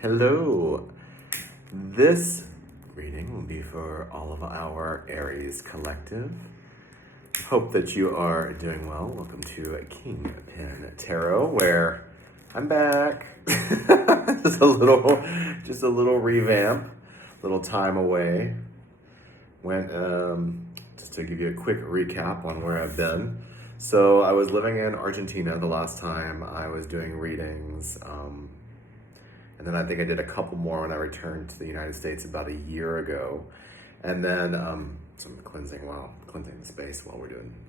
Hello. This reading will be for all of our Aries collective. Hope that you are doing well. Welcome to Kingpin Tarot, where I'm back. just a little revamp, a little time away. Went just to give you a quick recap on where I've been. So I was living in Argentina the last time I was doing readings. And then I think I did a couple more when I returned to the United States about a year ago. And then some cleansing the space while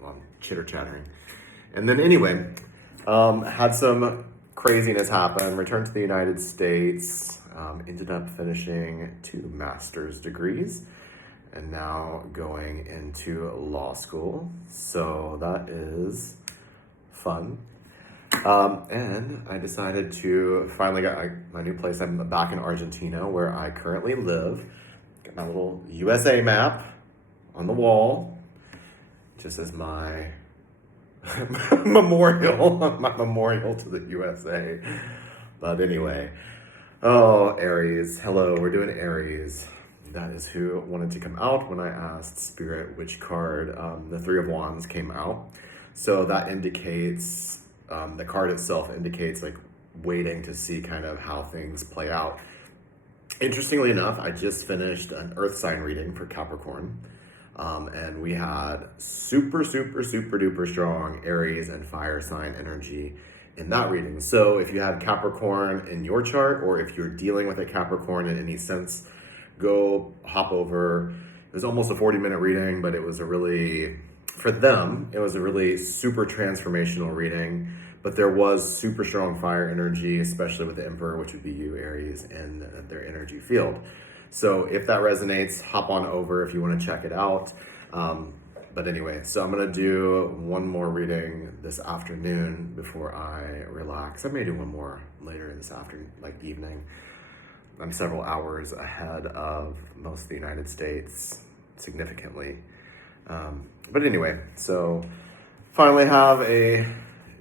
I'm chitter-chattering. And then anyway, had some craziness happen, returned to the United States, ended up finishing 2 master's degrees, and now going into law school. So that is fun. And I decided to finally get my new place. I'm back in Argentina where I currently live. Got my little USA map on the wall, just as my memorial to the USA. But anyway, Aries. Hello, we're doing Aries. That is who wanted to come out when I asked Spirit which card. The 3 of Wands came out. So that indicates... the card itself indicates like waiting to see kind of how things play out. Interestingly enough, I just finished an earth sign reading for Capricorn. And we had super duper strong Aries and fire sign energy in that reading. So if you have Capricorn in your chart, or if you're dealing with a Capricorn in any sense, go hop over. It was almost a 40-minute reading, but it was for them, it was a really super transformational reading, but there was super strong fire energy, especially with the Emperor, which would be you, Aries, and their energy field. So if that resonates, hop on over if you want to check it out. But anyway, so I'm going to do one more reading this afternoon before I relax. I may do one more later this afternoon, like evening. I'm several hours ahead of most of the United States, significantly. But anyway, so finally have a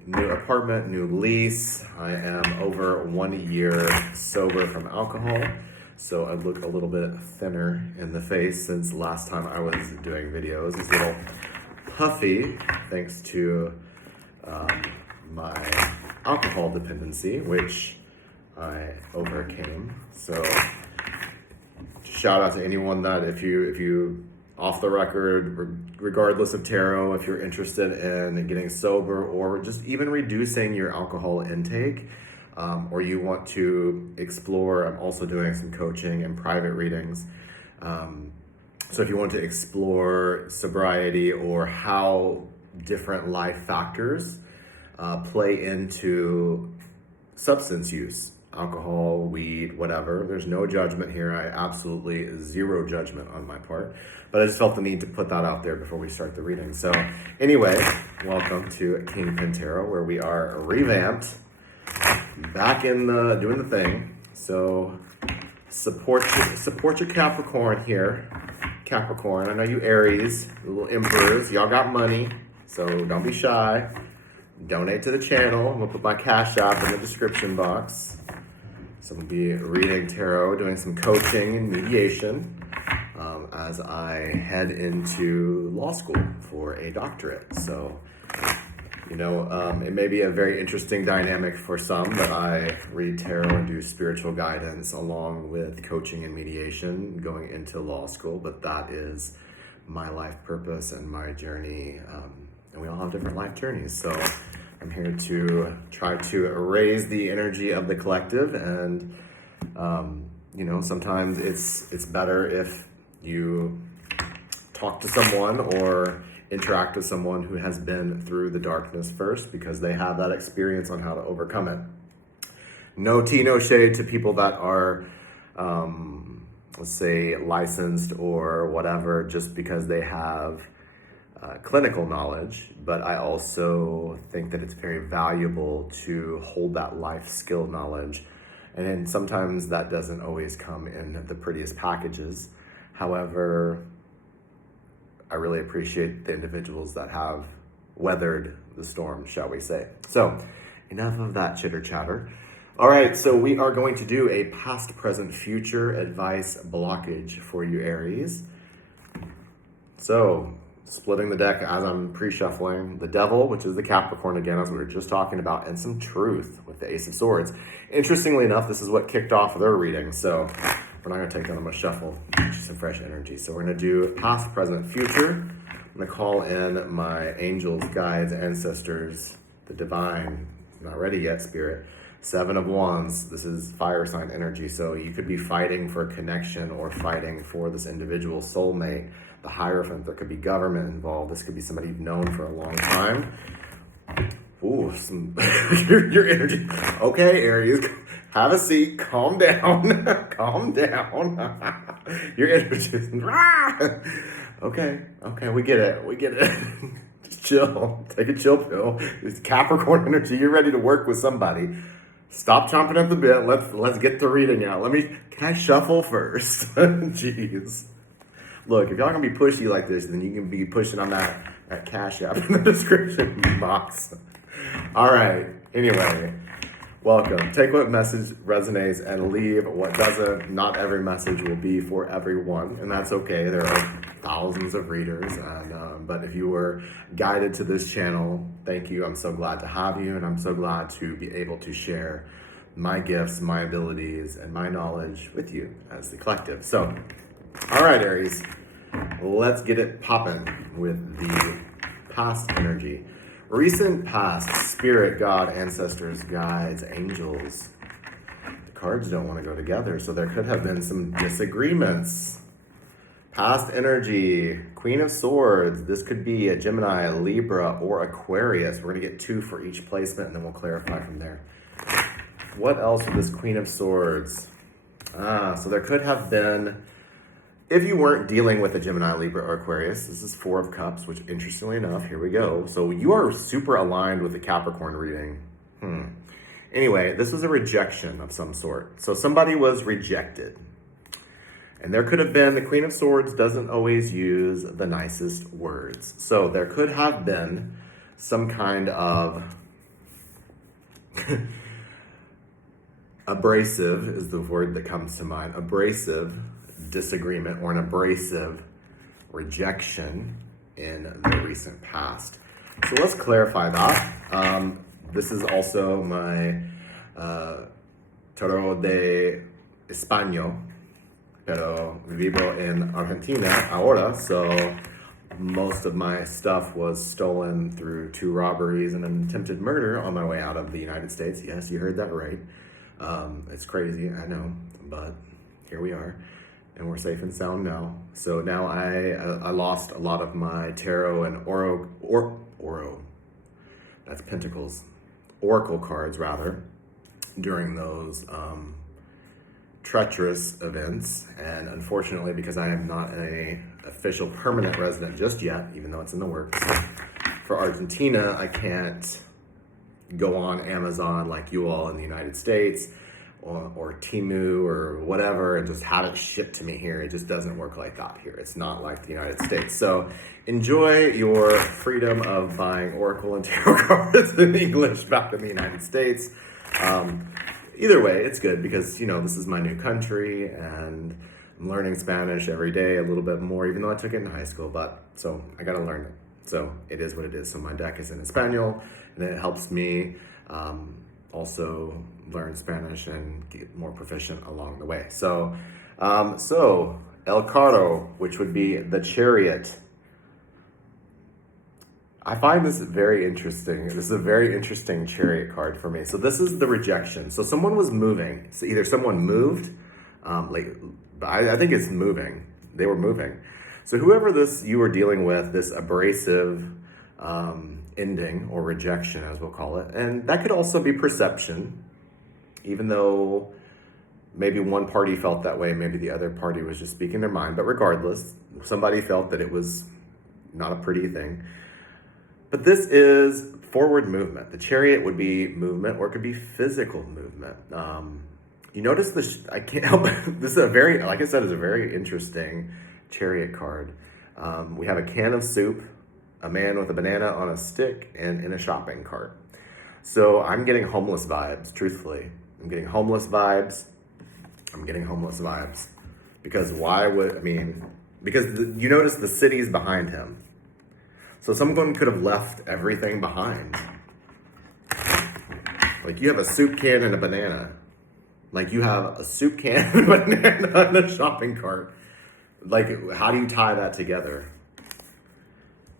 new apartment, new lease. I am over 1 year sober from alcohol, so I look a little bit thinner in the face since last time I was doing videos. It's a little puffy thanks to my alcohol dependency, which I overcame. So shout out to anyone that if you off the record, regardless of tarot, if you're interested in getting sober or just even reducing your alcohol intake, or you want to explore, I'm also doing some coaching and private readings. So if you want to explore sobriety or how different life factors play into substance use, alcohol, weed, whatever. There's no judgment here. I absolutely zero judgment on my part. But I just felt the need to put that out there before we start the reading. So anyway, welcome to Kingpin Tarot, where we are revamped, back in doing the thing. So support your Capricorn here. Capricorn, I know you Aries, little emperors. Y'all got money, so don't be shy. Donate to the channel. I'm going to put my Cash App in the description box. So I'm going to be reading tarot, doing some coaching and mediation as I head into law school for a doctorate. So, it may be a very interesting dynamic for some that I read tarot and do spiritual guidance along with coaching and mediation going into law school, but that is my life purpose and my journey. And we all have different life journeys. So I'm here to try to raise the energy of the collective. And, sometimes it's better if you talk to someone or interact with someone who has been through the darkness first, because they have that experience on how to overcome it. No tea, no shade to people that are, let's say, licensed or whatever, just because they have clinical knowledge, but I also think that it's very valuable to hold that life skill knowledge. And then sometimes that doesn't always come in the prettiest packages. However, I really appreciate the individuals that have weathered the storm, shall we say. So enough of that chitter chatter. All right, so we are going to do a past, present, future advice blockage for you, Aries. So, splitting the deck as I'm pre-shuffling, the Devil, which is the Capricorn again, as we were just talking about, and some Truth with the Ace of Swords. Interestingly enough, this is what kicked off their reading, so we're not going to take that. I'm going to shuffle, get you some fresh energy. So we're going to do past, present, future. I'm going to call in my angels, guides, ancestors, the divine, not ready yet, spirit. 7 of Wands, this is fire sign energy, so you could be fighting for connection or fighting for this individual soulmate. The Hierophant, there could be government involved. This could be somebody you've known for a long time. Ooh, your energy. Okay, Aries, have a seat, calm down, calm down. Your energy is, okay, we get it. Just chill, take a chill pill. It's Capricorn energy, you're ready to work with somebody. Stop chomping at the bit. Let's get the reading out. Can I shuffle first? Jeez. Look, if y'all gonna be pushy like this, then you can be pushing on that Cash App in the description box. All right. Anyway, welcome. Take what message resonates and leave what doesn't. Not every message will be for everyone, and that's okay. There are thousands of readers, but if you were guided to this channel, thank you. I'm so glad to have you, and I'm so glad to be able to share my gifts, my abilities, and my knowledge with you as the collective. So, all right, Aries, let's get it popping with the past energy. Recent past, spirit, God, ancestors, guides, angels. The cards don't want to go together, so there could have been some disagreements. Past energy, Queen of Swords. This could be a Gemini, a Libra, or Aquarius. We're going to get 2 for each placement, and then we'll clarify from there. What else with this Queen of Swords? So there could have been, if you weren't dealing with a Gemini, Libra, or Aquarius, this is 4 of Cups, which interestingly enough, here we go. So you are super aligned with the Capricorn reading. Anyway, this was a rejection of some sort. So somebody was rejected. And there could have been, the Queen of Swords doesn't always use the nicest words. So there could have been some kind of abrasive is the word that comes to mind. Abrasive disagreement or an abrasive rejection in the recent past. So let's clarify that. This is also my Toro de Español, pero vivo en Argentina ahora, so most of my stuff was stolen through 2 robberies and an attempted murder on my way out of the United States. Yes, you heard that right. It's crazy, I know, but here we are, and we're safe and sound now. So now I lost a lot of my tarot and oro, that's pentacles, oracle cards rather, during those treacherous events. And unfortunately, because I am not an official permanent resident just yet, even though it's in the works, for Argentina, I can't go on Amazon like you all in the United States or Temu or whatever and just have it shipped to me here. It just doesn't work like that here. It's not like the United States. So enjoy your freedom of buying oracle and tarot cards in English back in the United States. Either way, it's good because, this is my new country and I'm learning Spanish every day a little bit more, even though I took it in high school, so I got to learn it. So it is what it is. So my deck is in Espanol, and it helps me also learn Spanish and get more proficient along the way. So El Carro, which would be the Chariot. I find this very interesting. This is a very interesting Chariot card for me. So this is the rejection. So someone was moving. So either someone moved, I think it's moving. They were moving. So whoever you were dealing with, this abrasive ending or rejection, as we'll call it, and that could also be perception, even though maybe one party felt that way, maybe the other party was just speaking their mind, but regardless, somebody felt that it was not a pretty thing. But this is forward movement. The Chariot would be movement, or it could be physical movement. You notice this, I can't help it. This is like I said, is a very interesting Chariot card. We have a can of soup, a man with a banana on a stick, and in a shopping cart. So I'm getting homeless vibes, truthfully. I'm getting homeless vibes. Because you notice the city's behind him. So someone could have left everything behind. Like you have a soup can and a banana. Like you have a soup can and a banana and a shopping cart. Like, how do you tie that together?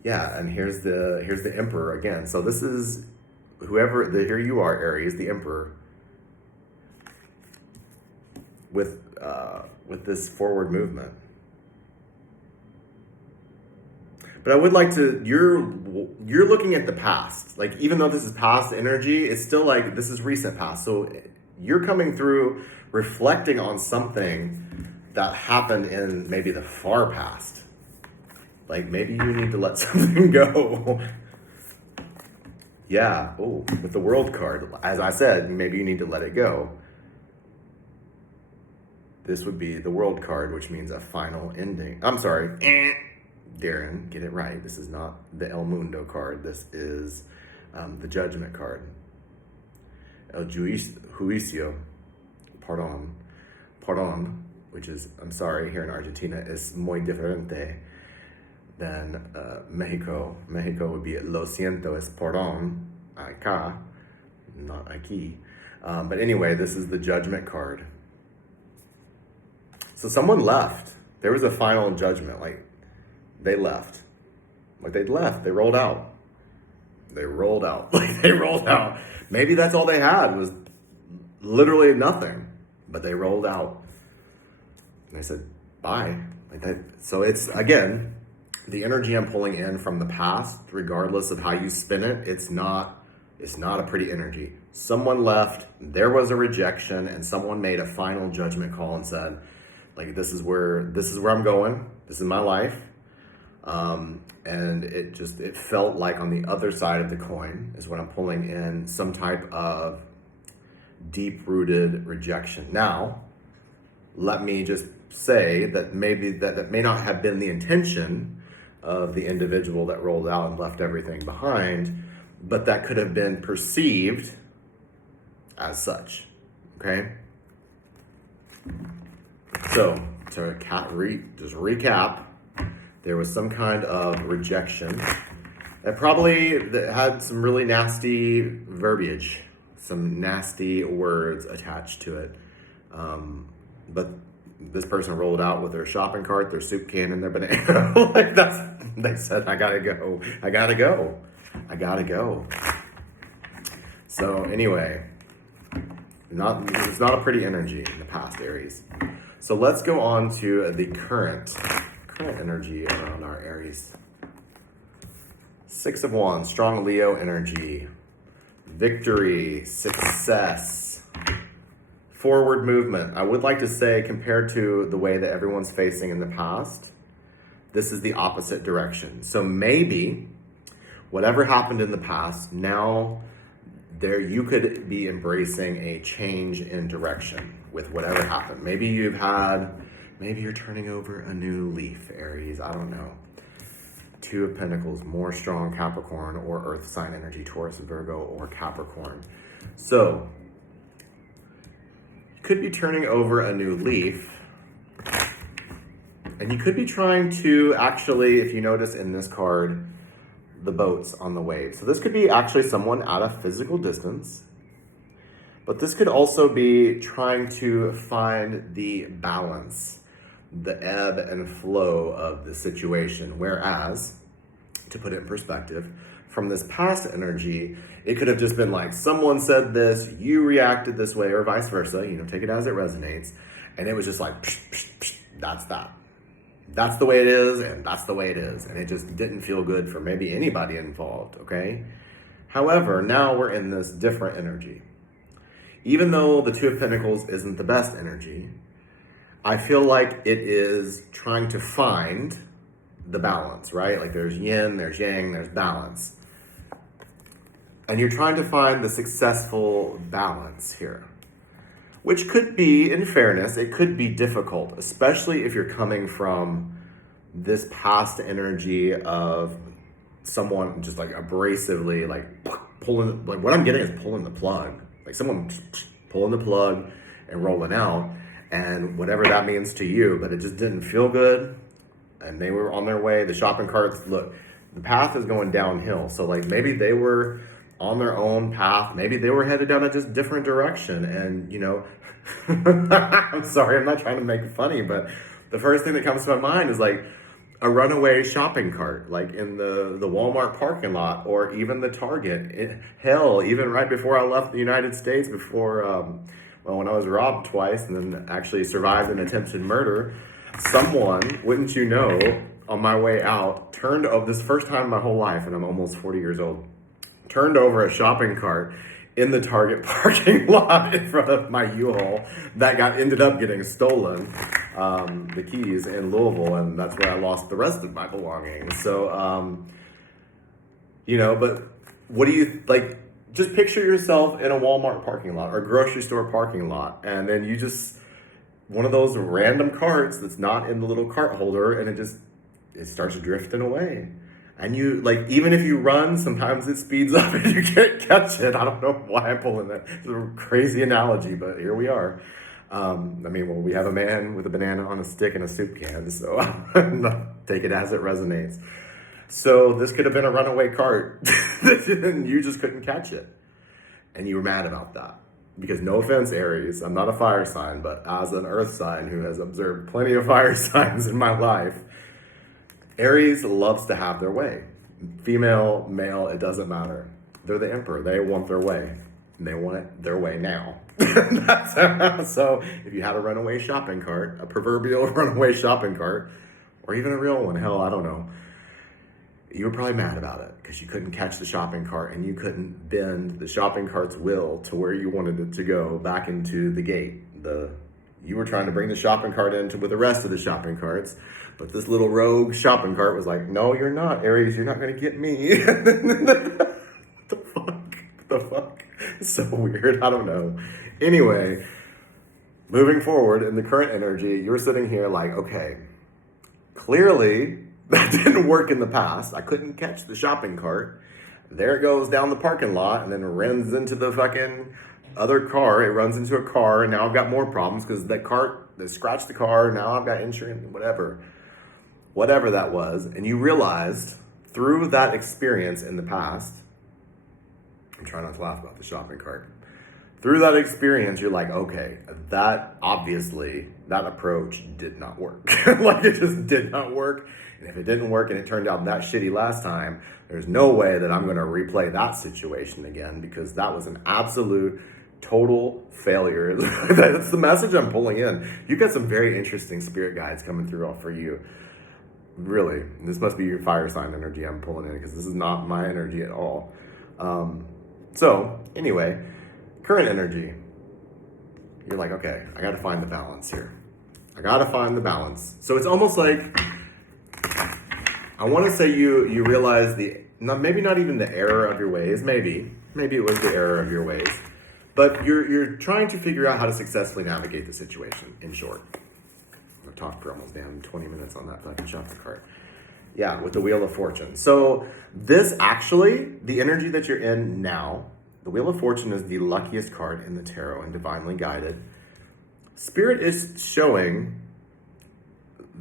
Yeah, and here's the Emperor again. So this is here you are, Aries, the Emperor, with this forward movement. But I would like to, you're looking at the past. Like, even though this is past energy, it's still like, this is recent past. So you're coming through reflecting on something that happened in maybe the far past. Like, maybe you need to let something go. Yeah, oh, with the World card. As I said, maybe you need to let it go. This would be the World card, which means a final ending. I'm sorry. Darren, get it right. This is not the El Mundo card. This is the Judgment card. El Juicio, pardon, which is, I'm sorry, here in Argentina, is muy diferente than Mexico. Mexico would be lo siento, es pardon, acá, not aquí. But anyway, this is the Judgment card. So someone left. There was a final judgment, like, they left. Like, they left. They rolled out. Like, they rolled out. Maybe that's all they had was literally nothing. But they rolled out. And they said, bye. Like that. So it's, again, the energy I'm pulling in from the past, regardless of how you spin it, it's not a pretty energy. Someone left, there was a rejection, and someone made a final judgment call and said, like, this is where I'm going. This is my life. And it felt like on the other side of the coin is what I'm pulling in, some type of deep-rooted rejection. Now, let me just say that maybe that may not have been the intention of the individual that rolled out and left everything behind, but that could have been perceived as such, okay? So, to just recap, there was some kind of rejection that had some really nasty verbiage, some nasty words attached to it. But this person rolled out with their shopping cart, their soup can, and their banana. They said, I gotta go. So anyway, it's not a pretty energy in the past, Aries. So let's go on to the current energy around our Aries. 6 of Wands, strong Leo energy, victory, success, forward movement. I would like to say, compared to the way that everyone's facing in the past, this is the opposite direction. So maybe whatever happened in the past, now you could be embracing a change in direction with whatever happened. Maybe you're turning over a new leaf, Aries. I don't know. 2 of Pentacles, more strong Capricorn or Earth sign energy, Taurus, Virgo, or Capricorn. So, you could be turning over a new leaf. And you could be trying to actually, if you notice in this card, the boats on the waves. So this could be actually someone at a physical distance. But this could also be trying to find the balance, the ebb and flow of the situation. Whereas, to put it in perspective, from this past energy, it could have just been like, someone said this, you reacted this way, or vice versa, take it as it resonates. And it was just like, psh, psh, psh, that's that. That's the way it is, and that's the way it is. And it just didn't feel good for maybe anybody involved, okay? However, now we're in this different energy. Even though the 2 of Pentacles isn't the best energy, I feel like it is trying to find the balance, right? Like there's yin, there's yang, there's balance. And you're trying to find the successful balance here, which could be, in fairness, it could be difficult, especially if you're coming from this past energy of someone just like abrasively, like pulling, like what I'm getting is pulling the plug. Like someone pulling the plug and rolling out, and whatever that means to you, but it just didn't feel good. And they were on their way. The shopping carts, look, the path is going downhill. So like maybe they were on their own path. Maybe they were headed down a just different direction. And, you know, I'm sorry, I'm not trying to make it funny, but the first thing that comes to my mind is like a runaway shopping cart, like in the Walmart parking lot, or even the Target. Hell, even right before I left the United States, before, when I was robbed twice and then actually survived an attempted murder, someone, wouldn't you know, on my way out, turned over, this first time in my whole life, and I'm almost 40 years old, turned over a shopping cart in the Target parking lot in front of my U-Haul that ended up getting stolen, the keys in Louisville, and that's where I lost the rest of my belongings. So, you know, but what do you, like, just picture yourself in a Walmart parking lot or grocery store parking lot, and then you just, one of those random carts that's not in the little cart holder, and it starts drifting away. And you, like, even if you run, sometimes it speeds up and you can't catch it. I don't know why I'm pulling that. It's a crazy analogy, but here we are. I mean, well, we have a man with a banana on a stick and a soup can, so take it as it resonates. So this could have been a runaway cart, and you just couldn't catch it. And you were mad about that. Because no offense, Aries, I'm not a fire sign, but as an earth sign who has observed plenty of fire signs in my life, Aries loves to have their way. Female, male, it doesn't matter. They're the emperor. They want their way. And they want it their way now. So if you had a runaway shopping cart, a proverbial runaway shopping cart, or even a real one, hell, I don't know, you were probably mad about it because you couldn't catch the shopping cart and you couldn't bend the shopping cart's wheel to where you wanted it to go back into the gate. You were trying to bring the shopping cart with the rest of the shopping carts, but this little rogue shopping cart was like, no, you're not, Aries, you're not going to get me. The fuck? It's so weird. I don't know. Anyway, moving forward in the current energy, you're sitting here like, okay, clearly that didn't work in the past. I couldn't catch the shopping cart. There it goes down the parking lot and then runs into the fucking other car. It runs into a car, and now I've got more problems because that cart, they scratched the car. Now I've got insurance, whatever that was. And you realized through that experience in the past, I'm trying not to laugh about the shopping cart. Through that experience, you're like, okay, that approach did not work. Like, it just did not work. And if it didn't work and it turned out that shitty last time, there's no way that I'm going to replay that situation again, because that was an absolute total failure. That's the message I'm pulling in. You've got some very interesting spirit guides coming through for you. Really, this must be your fire sign energy I'm pulling in, because this is not my energy at all. So anyway, current energy, you're like, okay, I got to find the balance here. I got to find the balance. So it's almost like, I want to say you realize maybe not even the error of your ways. Maybe it was the error of your ways, but you're trying to figure out how to successfully navigate the situation. In short, I've talked for almost 20 minutes on that fucking shopping cart. Yeah, with the Wheel of Fortune. So this actually, the energy that you're in now, the Wheel of Fortune is the luckiest card in the tarot and divinely guided. Spirit is showing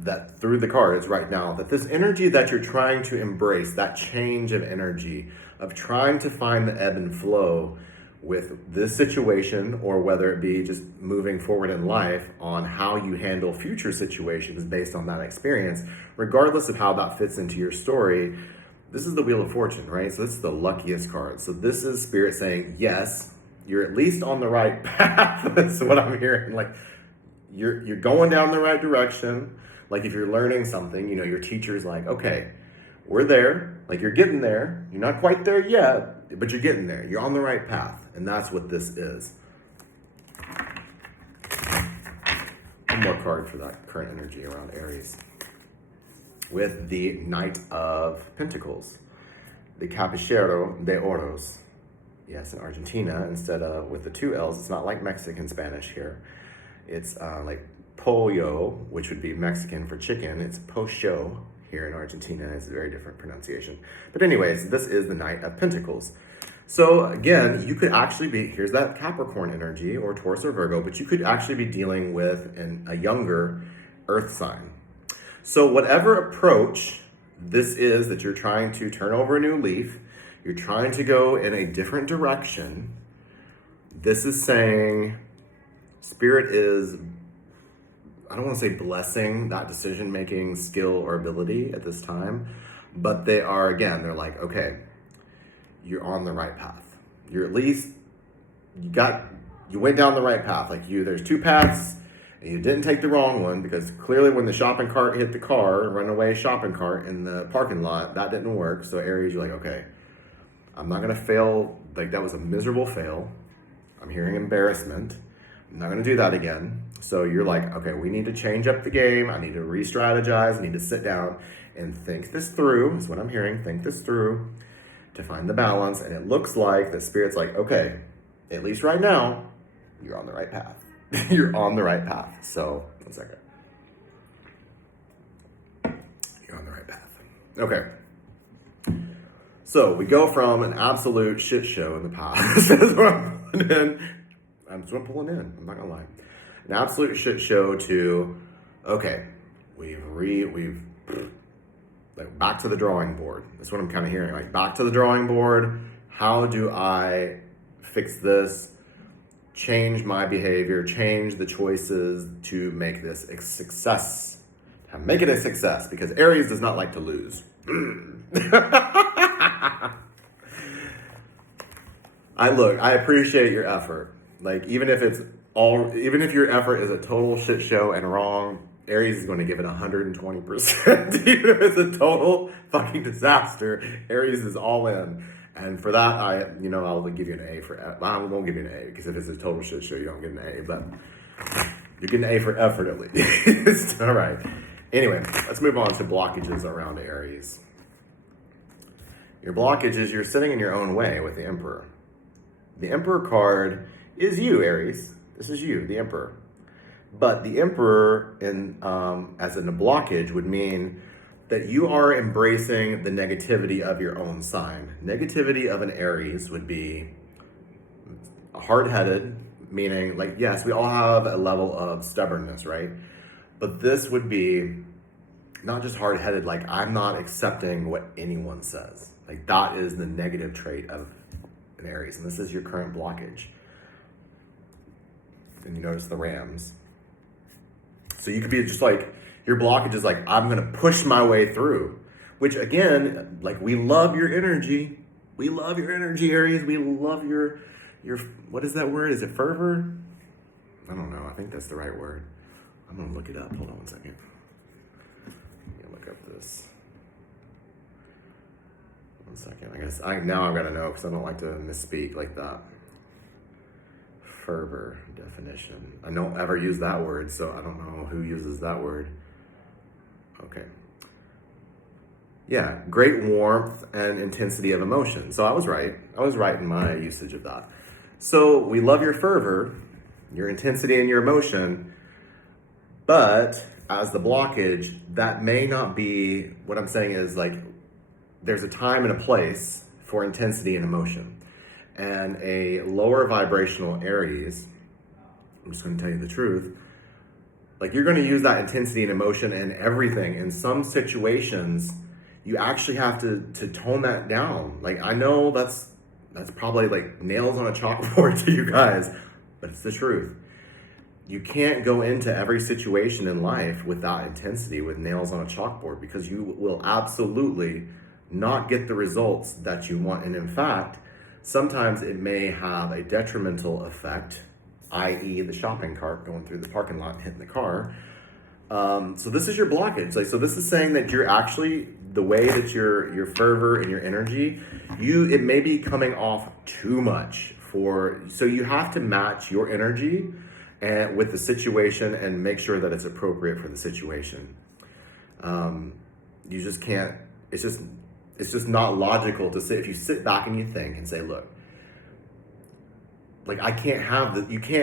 that through the cards right now, that this energy that you're trying to embrace, that change of energy, of trying to find the ebb and flow with this situation, or whether it be just moving forward in life on how you handle future situations based on that experience, regardless of how that fits into your story, this is the Wheel of Fortune, right? So this is the luckiest card. So this is Spirit saying, yes, you're at least on the right path. That's what I'm hearing. Like, you're going down the right direction. Like, if you're learning something, your teacher's like, okay, we're there. Like, you're getting there. You're not quite there yet, but you're getting there. You're on the right path. And that's what this is. One more card for that current energy around Aries. With the Knight of Pentacles. The Caballero de Oros. Yes, in Argentina, instead of with the two L's, it's not like Mexican Spanish here. It's like pollo, which would be Mexican for chicken. It's pocho here in Argentina. It's a very different pronunciation. But anyways, this is the Knight of Pentacles. So again, you could actually be, here's that Capricorn energy or Taurus or Virgo, but you could actually be dealing with a younger earth sign. So whatever approach this is that you're trying to turn over a new leaf, you're trying to go in a different direction, this is saying Spirit is, I don't want to say blessing that decision-making skill or ability at this time, but they are, again, they're like, okay, you're on the right path. You're at least, you went down the right path. Like there's two paths, and you didn't take the wrong one, because clearly when the shopping cart hit the car, runaway shopping cart in the parking lot, that didn't work. So Aries, you're like, okay, I'm not going to fail. Like that was a miserable fail. I'm hearing embarrassment. I'm not going to do that again. So you're like, okay, we need to change up the game. I need to re-strategize. I need to sit down and think this through. Is what I'm hearing. Think this through to find the balance. And it looks like the Spirit's like, okay, at least right now, you're on the right path. You're on the right path. So, 1 second. You're on the right path. Okay. So we go from an absolute shit show in the past. That's what I'm pulling in. That's what I'm pulling in. I'm not gonna lie. An absolute shit show to, okay, we've like back to the drawing board. That's what I'm kind of hearing. Like back to the drawing board. How do I fix this? Change my behavior. Change the choices to make this a success. Make it a success, because Aries does not like to lose. I appreciate your effort. Like even if your effort is a total shit show and wrong, Aries is going to give it 120%. Even if it's a total fucking disaster, Aries is all in. And for that, I'll give you an A for. I won't give you an A, because if it's a total shit show, you don't get an A. But you get an A for effort at least. All right. Anyway, let's move on to blockages around Aries. Your blockage is you're sitting in your own way with the Emperor. The Emperor card is you, Aries. This is you, the Emperor. But the Emperor, as in a blockage, would mean that you are embracing the negativity of your own sign. Negativity of an Aries would be hard-headed, meaning, like, yes, we all have a level of stubbornness, right? But this would be not just hard-headed, like, I'm not accepting what anyone says. Like, that is the negative trait of an Aries, and this is your current blockage. And you notice the Rams. So you could be just like, your blockage is like, I'm going to push my way through. Which, again, like, we love your energy. We love your energy, Aries. We love your what is that word? Is it fervor? I don't know. I think that's the right word. I'm going to look it up. Hold on 1 second. Let me look up this. 1 second. I guess now I've got to know, because I don't like to misspeak like that. Fervor definition. I don't ever use that word, so I don't know who uses that word. Okay. Yeah, great warmth and intensity of emotion. So I was right. I was right in my usage of that. So we love your fervor, your intensity and your emotion, but as the blockage, that may not be, what I'm saying is, like, there's a time and a place for intensity and emotion. And a lower vibrational Aries, I'm just going to tell you the truth, like, you're going to use that intensity and emotion and everything. In some situations, you actually have to tone that down. Like, I know that's probably like nails on a chalkboard to you guys, but it's the truth. You can't go into every situation in life with that intensity, with nails on a chalkboard, because you will absolutely not get the results that you want. And in fact, sometimes it may have a detrimental effect, i.e. the shopping cart going through the parking lot and hitting the car. So this is your blockage. Like, so this is saying that you're actually, the way that your fervor and your energy, it may be coming off too much so you have to match your energy and with the situation and make sure that it's appropriate for the situation. You just can't, it's just not logical to say, if you sit back and you think and say, look, like, you can't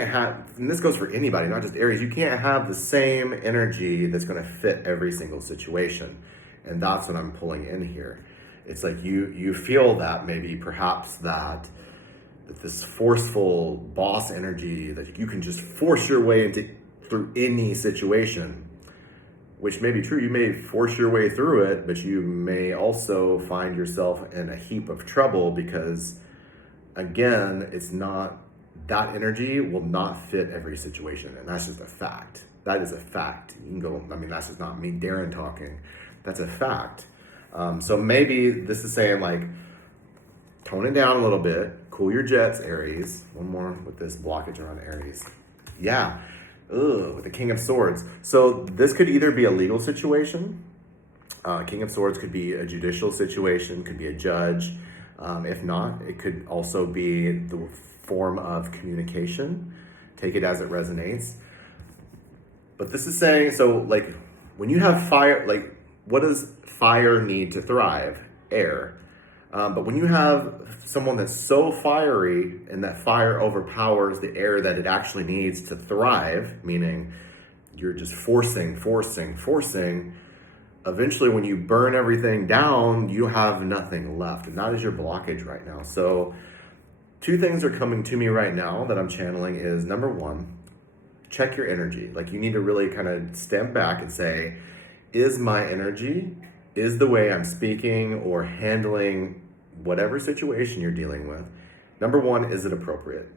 have, and this goes for anybody, not just Aries, you can't have the same energy that's going to fit every single situation. And that's what I'm pulling in here. It's like you feel that maybe perhaps that this forceful boss energy that you can just force your way through any situation, which may be true. You may force your way through it, but you may also find yourself in a heap of trouble because, again, it's not, that energy will not fit every situation. And that's just a fact. That is a fact. You can go, I mean, that's just not me, Darren, talking. That's a fact. So maybe this is saying like, tone it down a little bit, cool your jets, Aries. One more with this blockage around Aries. Yeah, with the King of Swords. So this could either be a legal situation. King of Swords could be a judicial situation, could be a judge. If not, it could also be the form of communication. Take it as it resonates. But this is saying, so like when you have fire, like what does fire need to thrive? Air. But when you have someone that's so fiery and that fire overpowers the air that it actually needs to thrive, meaning you're just forcing, eventually when you burn everything down, you have nothing left. And that is your blockage right now. So 2 things are coming to me right now that I'm channeling is, number 1, check your energy. Like you need to really kind of step back and say, is my energy, is the way I'm speaking or handling whatever situation you're dealing with, number 1, is it appropriate?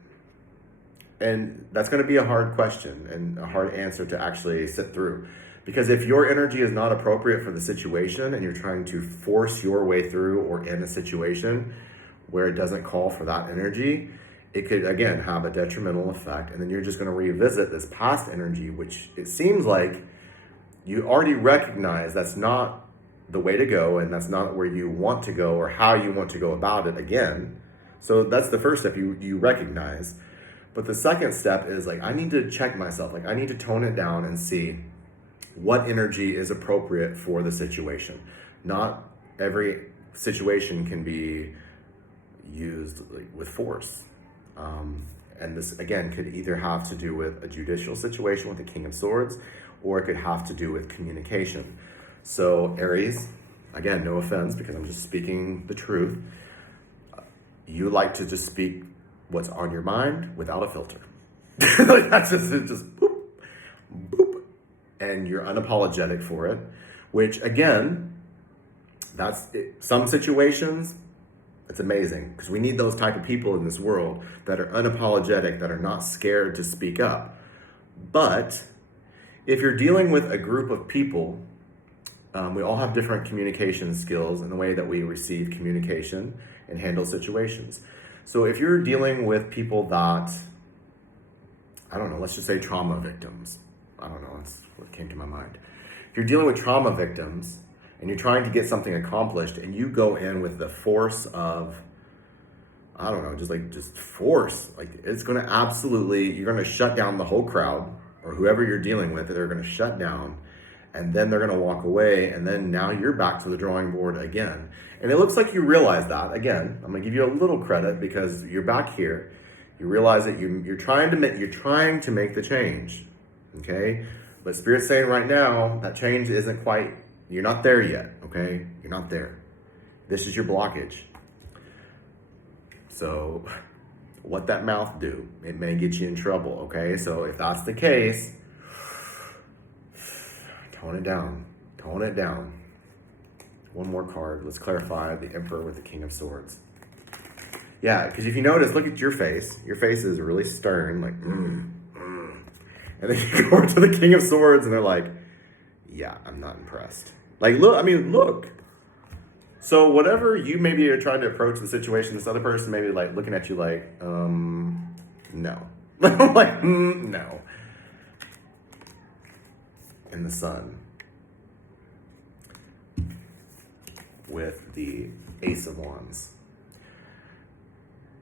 And that's going to be a hard question and a hard answer to actually sit through. Because if your energy is not appropriate for the situation and you're trying to force your way through or in a situation where it doesn't call for that energy, it could, again, have a detrimental effect. And then you're just going to revisit this past energy, which it seems like you already recognize that's not the way to go, and that's not where you want to go or how you want to go about it again. So that's the first step, you recognize. But the second step is like, I need to check myself. Like I need to tone it down and see what energy is appropriate for the situation. Not every situation can be used like, with force. And this, again, could either have to do with a judicial situation with the King of Swords, or it could have to do with communication. So Aries, again, no offense, because I'm just speaking the truth. You like to just speak what's on your mind without a filter. Like that's just boop, boop. And you're unapologetic for it, which again, that's it. Some situations, it's amazing because we need those type of people in this world that are unapologetic, that are not scared to speak up. But if you're dealing with a group of people, we all have different communication skills in the way that we receive communication and handle situations. So if you're dealing with people that, I don't know, let's just say trauma victims. I don't know, that's what came to my mind. If you're dealing with trauma victims and you're trying to get something accomplished and you go in with the force of, I don't know, just force, like it's going to absolutely, you're going to shut down the whole crowd or whoever you're dealing with, they're going to shut down. And then they're going to walk away, and then now you're back to the drawing board again. And it looks like you realize that. Again, I'm going to give you a little credit because you're back here. You realize that you're trying to make the change, okay? But Spirit's saying right now that change isn't quite. You're not there yet, okay? You're not there. This is your blockage. So, what that mouth do? It may get you in trouble, okay? So if that's the case, tone it down. Tone it down. One more card. Let's clarify the Emperor with the King of Swords. Yeah, because if you notice, look at your face. Your face is really stern, like, And then you go over to the King of Swords, and they're like, yeah, I'm not impressed. Like, look. So whatever you maybe are trying to approach the situation, this other person may be like looking at you like, no. Like, no. In the Sun with the Ace of Wands.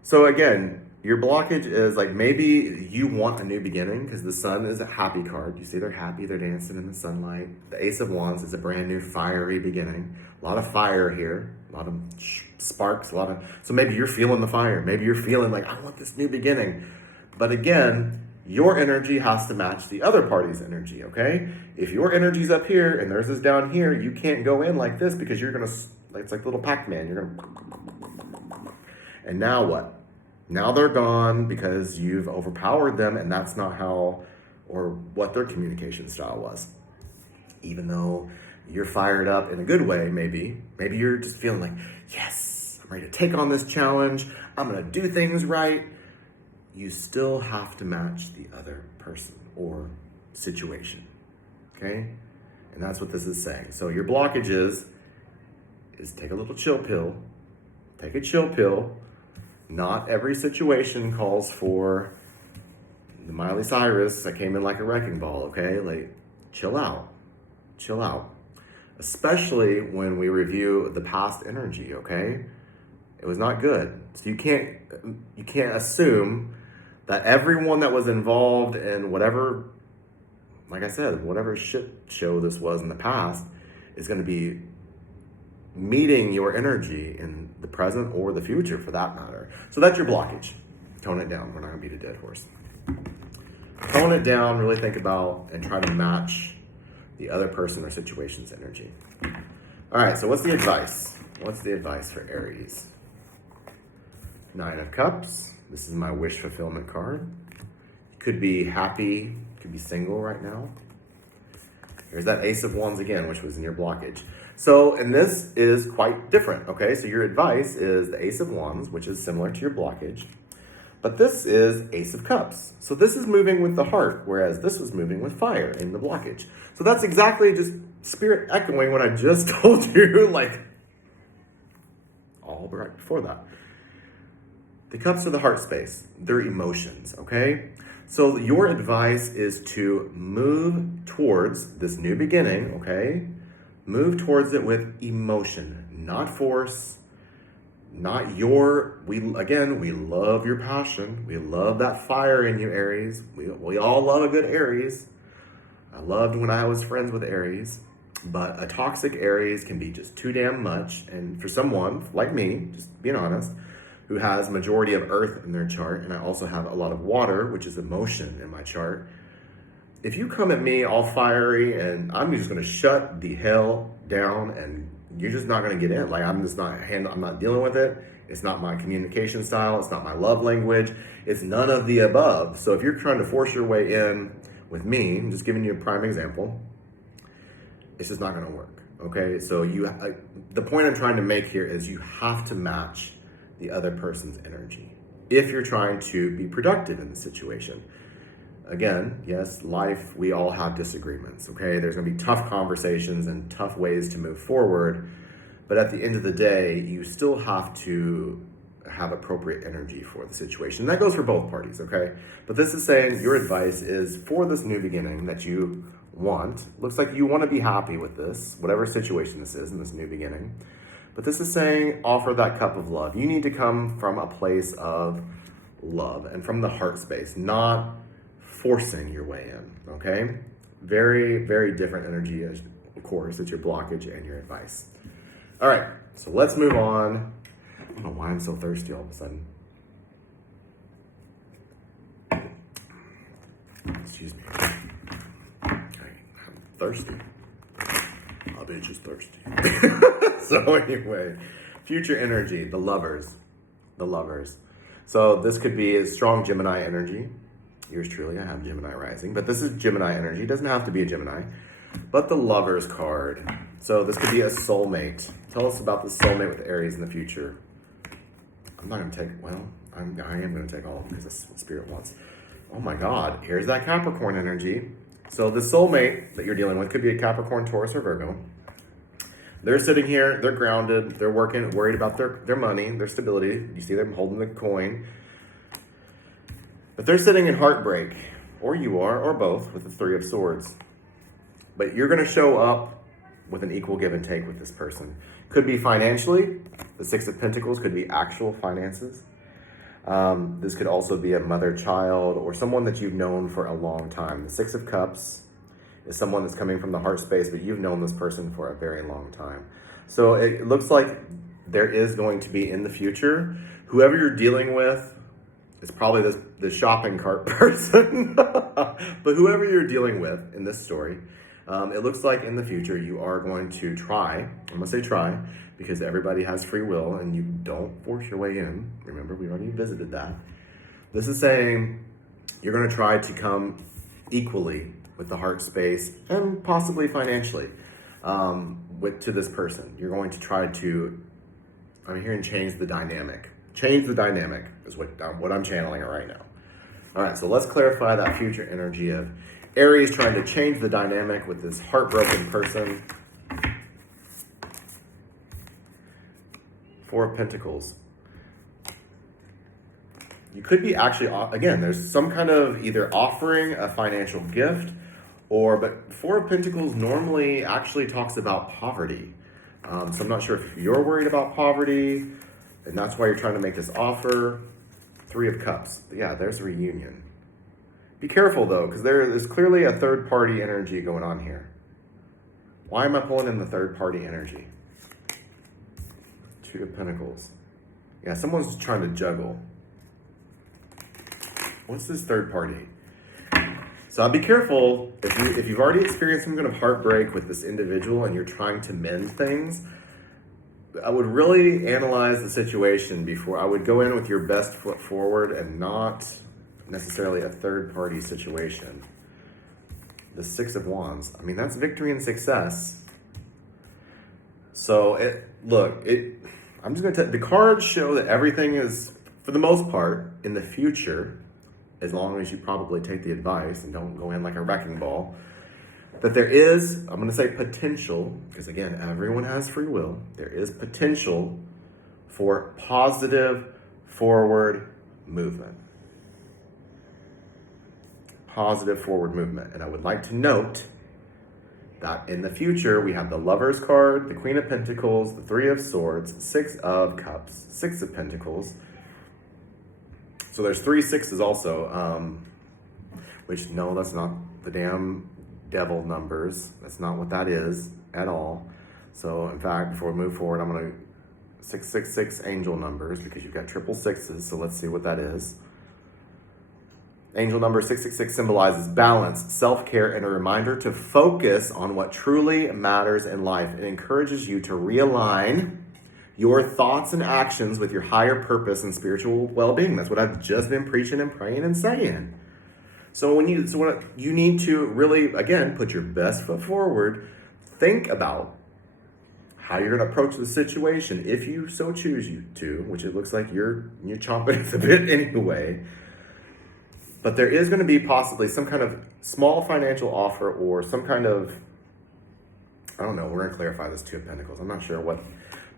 So again, your blockage is like maybe you want a new beginning because the Sun is a happy card. You see they're happy, they're dancing in the sunlight. The Ace of Wands is a brand new fiery beginning. A lot of fire here, a lot of sparks, so maybe you're feeling the fire. Maybe you're feeling like, I want this new beginning. But again, your energy has to match the other party's energy, okay? If your energy's up here and theirs is down here, you can't go in like this because you're gonna, it's like little Pac-Man. You're gonna, and now what? Now they're gone because you've overpowered them, and that's not how or what their communication style was. Even though you're fired up in a good way, maybe you're just feeling like, yes, I'm ready to take on this challenge. I'm gonna do things right. You still have to match the other person or situation, okay? And that's what this is saying. So your blockage is take a little chill pill. Take a chill pill. Not every situation calls for the Miley Cyrus that came in like a wrecking ball, okay? Like, chill out. Chill out. Especially when we review the past energy, okay? It was not good. So you can't assume that everyone that was involved in whatever, like I said, whatever shit show this was in the past is going to be meeting your energy in the present or the future for that matter. So that's your blockage. Tone it down. We're not going to beat a dead horse. Tone it down, really think about and try to match the other person or situation's energy. All right, so what's the advice? What's the advice for Aries? 9 of Cups. This is my wish fulfillment card. You could be happy, could be single right now. Here's that Ace of Wands again, which was in your blockage. So, and this is quite different, okay? So your advice is the Ace of Wands, which is similar to your blockage. But this is Ace of Cups. So this is moving with the heart, whereas this was moving with fire in the blockage. So that's exactly just spirit echoing what I just told you, like all right before that. The cups are the heart space. They're emotions, okay? So your advice is to move towards this new beginning, okay? Move towards it with emotion, not force, not we love your passion. We love that fire in you, Aries. We all love a good Aries. I loved when I was friends with Aries. But a toxic Aries can be just too damn much. And for someone like me, just being honest, who has majority of earth in their chart, and I also have a lot of water, which is emotion in my chart. If you come at me all fiery and I'm just going to shut the hell down and you're just not going to get in. Like I'm not dealing with it. It's not my communication style. It's not my love language. It's none of the above. So if you're trying to force your way in with me, I'm just giving you a prime example, it's just not going to work. Okay. So the point I'm trying to make here is you have to match the other person's energy if you're trying to be productive in the situation. Again, yes, life, we all have disagreements, okay? There's gonna be tough conversations and tough ways to move forward, but at the end of the day, you still have to have appropriate energy for the situation. And that goes for both parties, okay? But this is saying your advice is for this new beginning that you want. Looks like you wanna be happy with this, whatever situation this is in this new beginning. But this is saying offer that cup of love. You need to come from a place of love and from the heart space, not forcing your way in, okay? Very, very different energy, of course. It's your blockage and your advice. All right, so let's move on. I don't know why I'm so thirsty all of a sudden. Excuse me. I'm thirsty. My bitch is thirsty. So anyway, future energy, the lovers. So this could be a strong Gemini energy. Yours truly, I have Gemini rising, but this is Gemini energy. It doesn't have to be a Gemini, but the lovers card. So this could be a soulmate. Tell us about the soulmate with Aries in the future. I'm not going to take, I am going to take all of them because that's what Spirit wants. Oh my God, here's that Capricorn energy. So the soulmate that you're dealing with could be a Capricorn, Taurus, or Virgo. They're sitting here, they're grounded, they're working, worried about their money, their stability. You see them holding the coin. But they're sitting in heartbreak, or you are, or both, with the 3 of Swords. But you're going to show up with an equal give and take with this person. Could be financially. The 6 of Pentacles could be actual finances. This could also be a mother-child or someone that you've known for a long time. The 6 of Cups is someone that's coming from the heart space, but you've known this person for a very long time. So it looks like there is going to be in the future, whoever you're dealing with is probably the shopping cart person. But whoever you're dealing with in this story, it looks like in the future you are going to try, I'm going to say try, because everybody has free will and you don't force your way in. Remember, we already visited that. This is saying you're going to try to come equally with the heart space and possibly financially to this person. You're going to try to, I'm hearing change the dynamic. Change the dynamic is what I'm channeling right now. All right, so let's clarify that future energy of Aries trying to change the dynamic with this heartbroken person. Four of Pentacles. You could be actually, again, there's some kind of either offering a financial gift but Four of Pentacles normally actually talks about poverty. So I'm not sure if you're worried about poverty and that's why you're trying to make this offer. Three of Cups. Yeah, there's a reunion. Be careful though, because there's clearly a third party energy going on here. Why am I pulling in the third party energy? Two of Pentacles. Yeah, someone's trying to juggle. What's this third party? So I'll be careful if you've already experienced some kind of heartbreak with this individual and you're trying to mend things. I would really analyze the situation before. I would go in with your best foot forward and not necessarily a third party situation. The Six of Wands. I mean, that's victory and success. So I'm just going to the cards show that everything is, for the most part, in the future, as long as you probably take the advice and don't go in like a wrecking ball, that there is, I'm going to say potential, because again, everyone has free will. There is potential for positive forward movement. Positive forward movement. And I would like to note that in the future, we have the Lovers card, the Queen of Pentacles, the Three of Swords, Six of Cups, Six of Pentacles. So there's 3 sixes also, which no, that's not the damn devil numbers. That's not what that is at all. So in fact, before we move forward, I'm going to 666 angel numbers because you've got triple sixes. So let's see what that is. Angel number 666 symbolizes balance, self-care, and a reminder to focus on what truly matters in life. It encourages you to realign your thoughts and actions with your higher purpose and spiritual well-being. That's what I've just been preaching and praying and saying. So you need to really, again, put your best foot forward. Think about how you're going to approach the situation if you so choose to, which it looks like you're chomping at the bit anyway. But there is going to be possibly some kind of small financial offer or some kind of, I don't know, we're going to clarify this Two of Pentacles. I'm not sure what,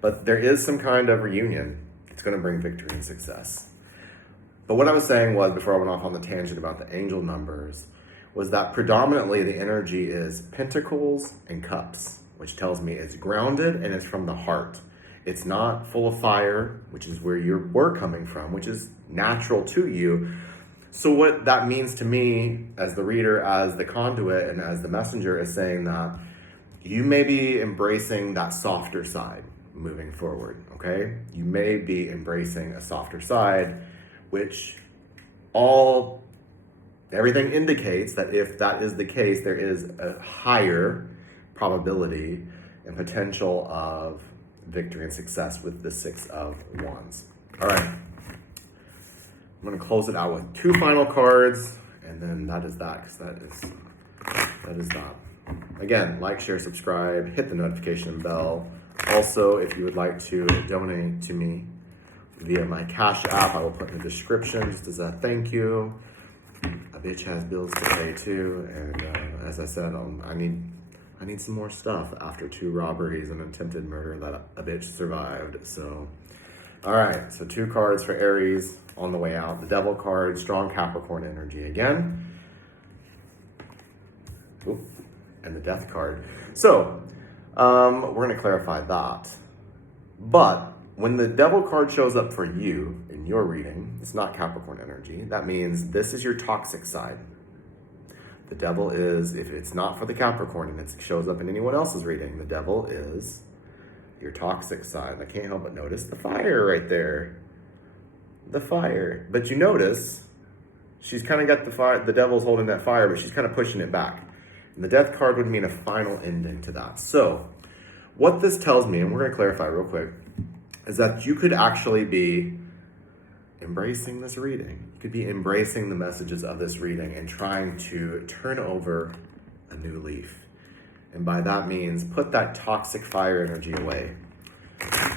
but there is some kind of reunion. It's going to bring victory and success. But what I was saying was, before I went off on the tangent about the angel numbers, was that predominantly the energy is Pentacles and Cups, which tells me it's grounded and it's from the heart. It's not full of fire, which is where you were coming from, which is natural to you. So what that means to me as the reader, as the conduit, and as the messenger is saying that you may be embracing that softer side moving forward, okay? You may be embracing a softer side, which everything indicates that if that is the case, there is a higher probability and potential of victory and success with the Six of Wands. All right. I'm going to close it out with 2 final cards, and then that is that, because that is that. Again, like, share, subscribe, hit the notification bell. Also, if you would like to donate to me via my Cash App, I will put in the description just as a thank you. A bitch has bills to pay too, and as I said, I need some more stuff after 2 robberies and attempted murder that a bitch survived. So, all right, so 2 cards for Aries on the way out. The Devil card, strong Capricorn energy again. Oop, and the Death card. So, we're going to clarify that. But when the Devil card shows up for you in your reading, it's not Capricorn energy. That means this is your toxic side. The Devil is, if it's not for the Capricorn and it shows up in anyone else's reading, the Devil is your toxic side. I can't help but notice the fire right there. The fire. But you notice she's kind of got the fire, the Devil's holding that fire, but she's kind of pushing it back. And the Death card would mean a final ending to that. So What this tells me, and we're going to clarify real quick, is that you could actually be embracing this reading. You could be embracing the messages of this reading and trying to turn over a new leaf. And by that means, put that toxic fire energy away.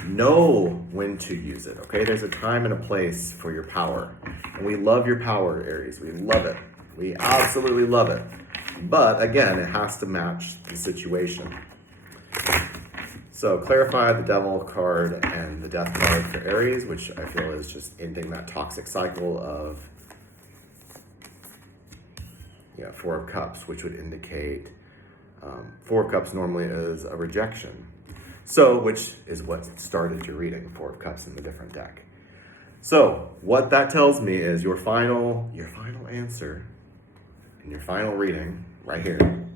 Know when to use it, okay? There's a time and a place for your power. And we love your power, Aries. We love it. We absolutely love it. But again, it has to match the situation. So clarify the Devil card and the Death card for Aries, which I feel is just ending that toxic cycle of Four of Cups, which would indicate Four of Cups normally is a rejection. So, which is what started your reading, Four of Cups in the different deck. So, what that tells me is your final answer in your final reading, right here,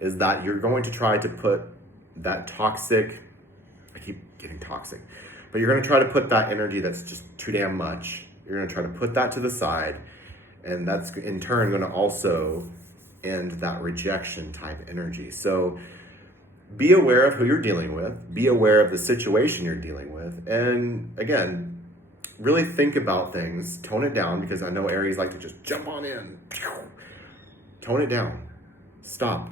is that you're going to try to put that toxic, I keep getting toxic, but you're going to try to put that energy that's just too damn much, you're going to try to put that to the side, and that's in turn going to also end that rejection type energy. So be aware of who you're dealing with, be aware of the situation you're dealing with, and again, really think about things, tone it down, because I know Aries like to just jump on in. Tone it down, stop,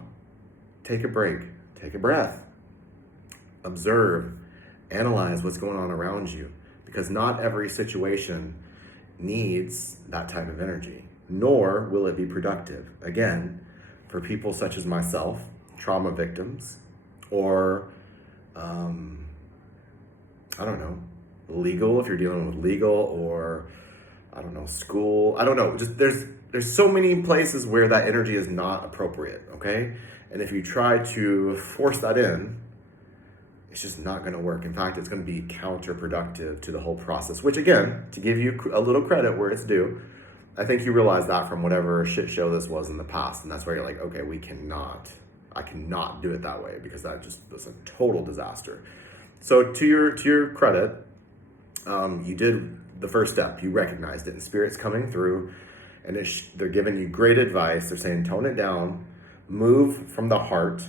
take a break, take a breath, observe, analyze what's going on around you, because not every situation needs that type of energy, nor will it be productive. Again, for people such as myself, trauma victims, or, I don't know, legal, if you're dealing with legal, or, I don't know, school, I don't know, just there's so many places where that energy is not appropriate, okay? And if you try to force that in, it's just not going to work. In fact, it's going to be counterproductive to the whole process, which again, to give you a little credit where it's due, I think you realize that from whatever shit show this was in the past. And that's where you're like, okay, I cannot do it that way, because that just was a total disaster. So to your credit, you did the first step. You recognized it, and Spirit's coming through, and they're giving you great advice. They're saying, tone it down, move from the heart,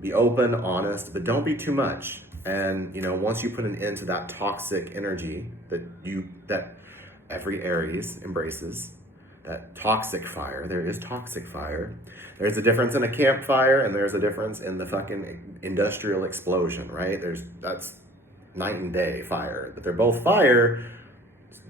be open, honest, but don't be too much. And once you put an end to that toxic energy that every Aries embraces, that toxic fire, there is toxic fire. There's a difference in a campfire, and there's a difference in the fucking industrial explosion, right? That's night and day fire, but they're both fire.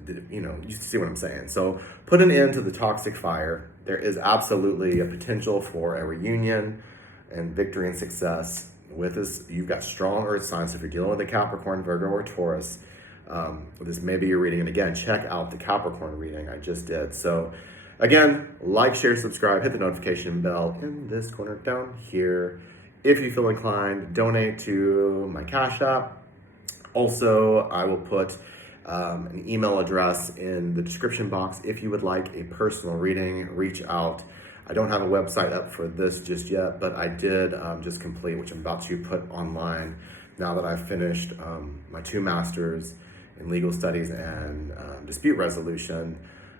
You see what I'm saying. So put an end to the toxic fire. There is absolutely a potential for a reunion and victory and success with this. You've got strong earth signs. So if you're dealing with a Capricorn, Virgo, or Taurus, this may be your reading. And again, check out the Capricorn reading I just did. So again, like, share, subscribe, hit the notification bell in this corner down here. If you feel inclined, donate to my Cash App. Also, I will put an email address in the description box. If you would like a personal reading, reach out. I don't have a website up for this just yet, but I did just complete, which I'm about to put online now that I've finished my 2 masters in legal studies and dispute resolution.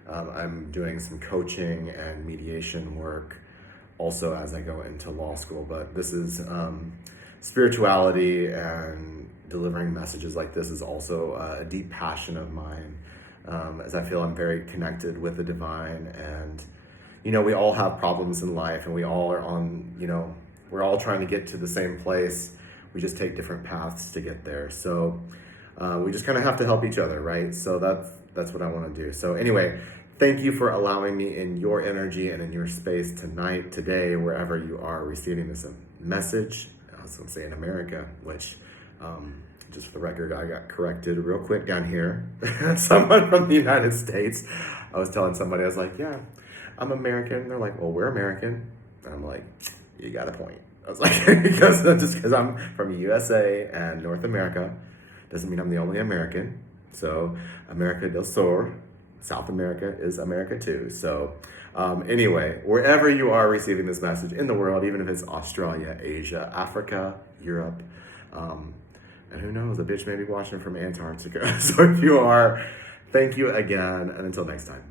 I'm doing some coaching and mediation work also as I go into law school, but this is spirituality, and delivering messages like this is also a deep passion of mine, as I feel I'm very connected with the divine. And we all have problems in life, and we all are on, we're all trying to get to the same place. We just take different paths to get there. So we just kind of have to help each other, right? So that's what I want to do. So anyway, thank you for allowing me in your energy and in your space tonight, today, wherever you are receiving this message. I was going to say in America, which, just for the record, I got corrected real quick down here. Someone from the United States. I was telling somebody, I was like, yeah, I'm American. They're like, well, we're American. And I'm like, you got a point. I was like, just because I'm from USA and North America doesn't mean I'm the only American. So America del Sur, South America is America too. So anyway, wherever you are receiving this message in the world, even if it's Australia, Asia, Africa, Europe, and who knows, a bitch may be watching from Antarctica. So if you are, thank you again, and until next time.